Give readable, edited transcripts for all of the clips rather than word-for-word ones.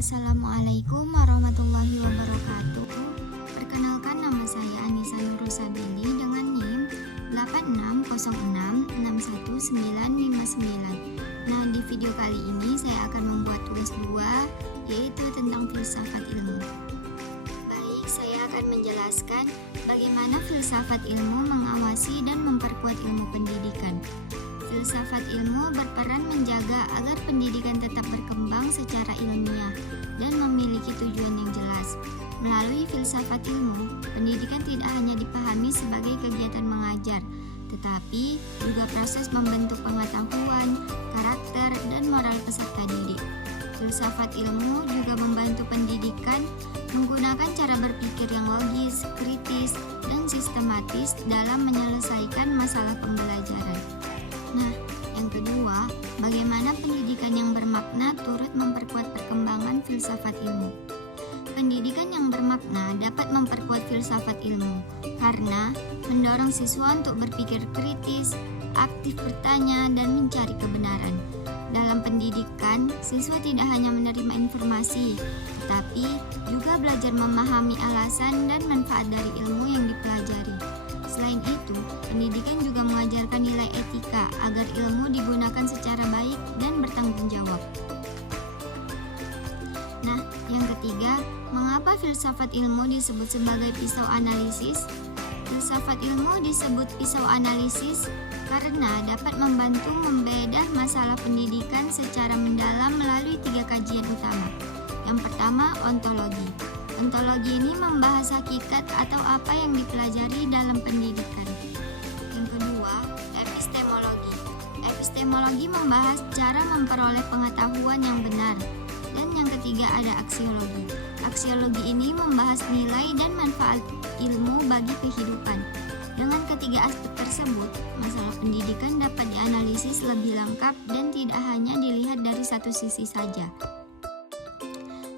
Assalamualaikum warahmatullahi wabarakatuh. Perkenalkan, nama saya Anissa Nurusabili dengan NIM 86066199. Nah, di video kali ini saya akan membuat tugas 2, yaitu tentang filsafat ilmu. Baik, saya akan menjelaskan bagaimana filsafat ilmu mengawasi dan memperkuat ilmu pendidikan. Filsafat ilmu berperan menjaga agar pendidikan tetap berkembang secara ilmiah dan memiliki tujuan yang jelas. Melalui filsafat ilmu, pendidikan tidak hanya dipahami sebagai kegiatan mengajar, tetapi juga proses membentuk pengetahuan, karakter, dan moral peserta didik. Filsafat ilmu juga membantu pendidikan menggunakan cara berpikir yang logis, kritis, dan sistematis dalam menyelesaikan masalah pembelajaran. Nah, yang kedua, bagaimana pendidikan yang bermakna turut memperkuat perkembangan filsafat ilmu. Pendidikan yang bermakna dapat memperkuat filsafat ilmu karena mendorong siswa untuk berpikir kritis, aktif bertanya, dan mencari kebenaran. Dalam pendidikan, siswa tidak hanya menerima informasi, tetapi juga belajar memahami alasan dan manfaat dari ilmu yang dipelajari. Selain itu, pendidikan juga mengajarkan nilai etika agar ilmu digunakan secara baik dan bertanggung jawab. Nah, yang ketiga, mengapa filsafat ilmu disebut sebagai pisau analisis? Filsafat ilmu disebut pisau analisis karena dapat membantu membedah masalah pendidikan secara mendalam melalui 3 kajian utama. Yang pertama, ontologi. Ontologi ini membahas hakikat atau apa yang dipelajari dalam pendidikan. Yang kedua, epistemologi. Epistemologi membahas cara memperoleh pengetahuan yang benar. Dan yang ketiga ada aksiologi. Aksiologi ini membahas nilai dan manfaat ilmu bagi kehidupan. Dengan ketiga aspek tersebut, masalah pendidikan dapat dianalisis lebih lengkap dan tidak hanya dilihat dari satu sisi saja.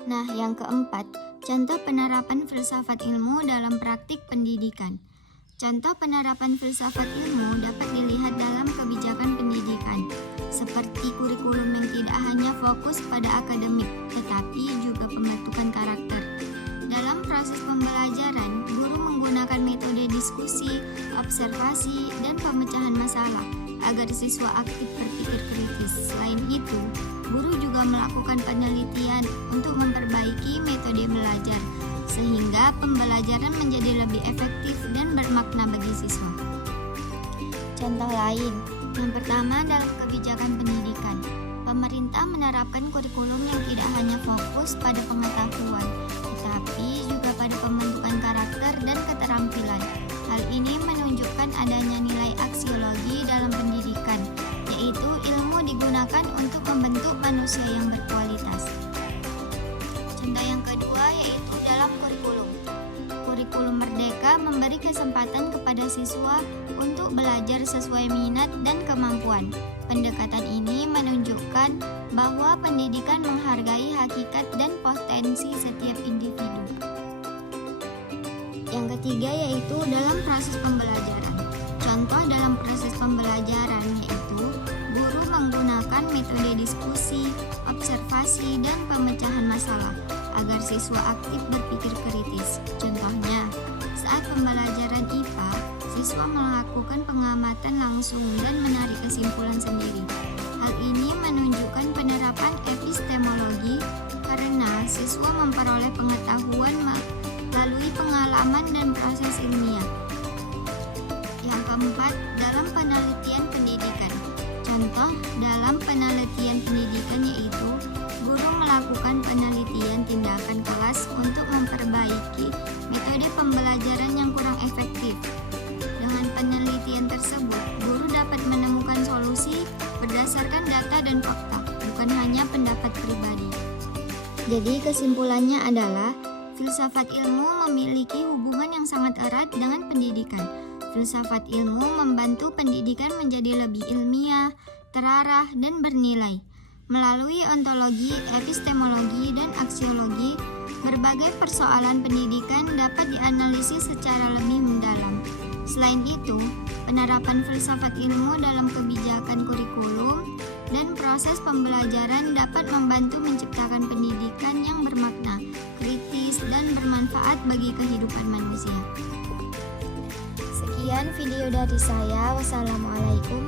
Nah, yang keempat, contoh penerapan filsafat ilmu dalam praktik pendidikan. Contoh penerapan filsafat ilmu dapat dilihat dalam kebijakan pendidikan, seperti kurikulum yang tidak hanya fokus pada akademik, tetapi juga pembentukan karakter. Dalam proses pembelajaran, guru menggunakan metode diskusi, observasi, dan pemecahan masalah agar siswa aktif berpikir kritis. Selain itu, guru juga melakukan penelitian untuk memperbaiki metode belajar, sehingga pembelajaran menjadi lebih efektif dan bermakna bagi siswa. Contoh lain, yang pertama dalam kebijakan pendidikan. Pemerintah menerapkan kurikulum yang tidak hanya fokus pada pengetahuan, tetapi juga pada pembentukan karakter dan keterampilan. Hal ini menunjukkan adanya nilai aksiologi dalam pendidikan, yaitu ilmu digunakan untuk membentuk manusia yang berkualitas. Contoh yang kedua yaitu dalam kurikulum. Kurikulum Merdeka memberi kesempatan kepada siswa untuk belajar sesuai minat dan kemampuan. Pendekatan ini menunjukkan bahwa pendidikan menghargai hakikat dan potensi setiap individu. Yang ketiga yaitu dalam proses pembelajaran. Contoh dalam proses pembelajaran yaitu guru menggunakan metode diskusi, observasi, dan pemecahan masalah agar siswa aktif berpikir kritis. Contohnya, saat pembelajaran IPA, siswa melakukan pengamatan langsung dan menarik kesimpulan sendiri. Hal ini menunjukkan penerapan epistemologi karena siswa memperoleh pengetahuan melalui pengalaman dan proses ilmiah. Yang keempat, dalam penelitian pendidikan. Contoh dalam penelitian pendidikan yaitu guru melakukan penelitian tindakan kelas untuk memperbaiki metode pembelajaran yang kurang efektif. Dengan penelitian tersebut, guru dapat menemukan solusi berdasarkan data dan fakta, bukan hanya pendapat pribadi. Jadi kesimpulannya adalah filsafat ilmu memiliki hubungan yang sangat erat dengan pendidikan. Filsafat ilmu membantu pendidikan menjadi lebih ilmiah, terarah, dan bernilai. Melalui ontologi, epistemologi, dan aksiologi, berbagai persoalan pendidikan dapat dianalisis secara lebih mendalam. Selain itu, penerapan filsafat ilmu dalam kebijakan kurikulum dan proses pembelajaran dapat membantu menciptakan pendidikan yang bermanfaat bagi kehidupan manusia. Sekian video dari saya. Wassalamualaikum